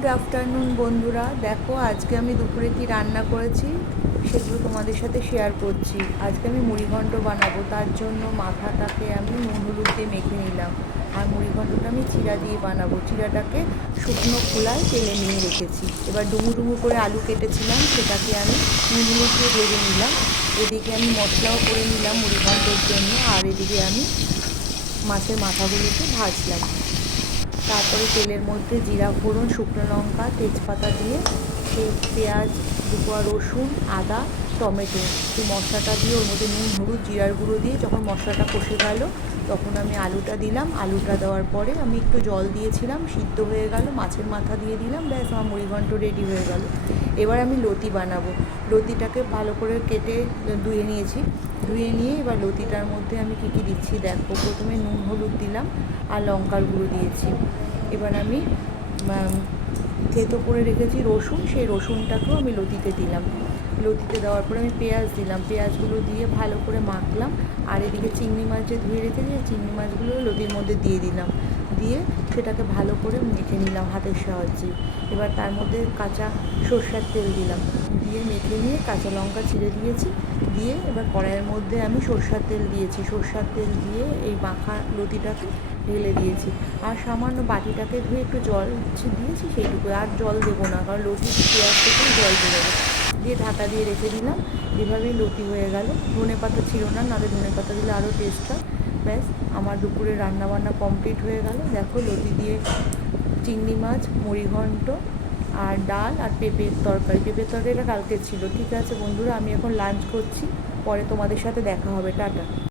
Good afternoon বন্ধুরা, দেখো আজকে আমি দুপুরে কি রান্না করেছি সেগুলো তোমাদের সাথে শেয়ার করছি। আজকে আমি মুড়িঘণ্ট বানাবো, তার জন্য মাথাটাকে আমি নুন হলুদ দিয়ে মেখে নিলাম। আর মুড়িঘণ্টটা আমি চিড়া দিয়ে বানাবো। চিড়াটাকে শুকনো খোলায় তেলে নিয়ে রেখেছি। এবার ডুমু ডুমু করে আলু কেটেছিলাম, সেটাকে আমি নুন হলুদ দিয়ে ভেজে নিলাম। এদিকে আমি মশলাও করে নিলাম মুড়িঘণ্টের জন্য, আর এদিকে আমি মাছের মাথাগুলোকে ভাজলাম। তারপরে তেলের মধ্যে জিরা ফোড়ন, শুকনো লঙ্কা, তেজপাতা দিয়ে সেই পেঁয়াজ, দুপোয়া রসুন, আদা, টমেটো, সেই মশলাটা দিয়ে ওর মধ্যে নুন হলুদ জিরার গুঁড়ো দিয়ে যখন মশলাটা কষে গেল তখন আমি আলুটা দিলাম। আলুটা দেওয়ার পরে আমি একটু জল দিয়েছিলাম, সিদ্ধ হয়ে গেল, মাছের মাথা দিয়ে দিলাম, ব্যাস আমার মুড়িঘণ্ট রেডি হয়ে গেল। এবার আমি লতি বানাবো। লতিটাকে ভালো করে কেটে ধুয়ে নিয়েছি। ধুয়ে নিয়ে এবার লতিটার মধ্যে আমি কী কী দিচ্ছি দেখো। প্রথমে নুন হলুদ দিলাম আর লঙ্কার গুঁড়ো দিয়েছি। এবার আমি থেতো করে রেখেছি রসুন, সেই রসুনটাকেও আমি লতিতে দিলাম। লতিতে দেওয়ার পরে আমি পেঁয়াজ দিলাম, পেঁয়াজগুলো দিয়ে ভালো করে মাখলাম। আর এদিকে চিংড়ি মাছ যে ধুয়ে রেখেছি, চিংড়ি মাছগুলো লতির মধ্যে দিয়ে দিলাম। দিয়ে সেটাকে ভালো করে মেখে নিলাম হাতের সাহায্যে। এবার তার মধ্যে কাঁচা সর্ষের তেল দিলাম, দিয়ে মেখে নিয়ে কাঁচা লঙ্কা ছিঁড়ে দিয়েছি। দিয়ে এবার কড়াইয়ের মধ্যে আমি সর্ষের তেল দিয়েছি। সর্ষের তেল দিয়ে এই মাখা লতিটাকে ঢেলে দিয়েছি। আর সামান্য বাটিটাকে ধুয়ে একটু জল দিয়েছি, সেইটুকু, আর জল দেবো না, কারণ লতি পেঁয়াজ থেকেই জল বেরোবে। দিয়ে ঢাকা দিয়ে রেখে দিলাম। এভাবেই লতি হয়ে গেল। ধনেপাতা ছিল না, নাহলে ধনেপাতা দিলে আরও টেস্ট হয়। ব্যাস, আমার দুপুরে রান্নাবান্না কমপ্লিট হয়ে গেল। দেখো, লতি দিয়ে চিংড়ি মাছ, মুড়িঘণ্ট আর ডাল আর পেঁপের তরকারি। পেঁপের তরকারিটা কালকে ছিল। ঠিক আছে বন্ধুরা, আমি এখন লাঞ্চ করছি, পরে তোমাদের সাথে দেখা হবে। টাটা।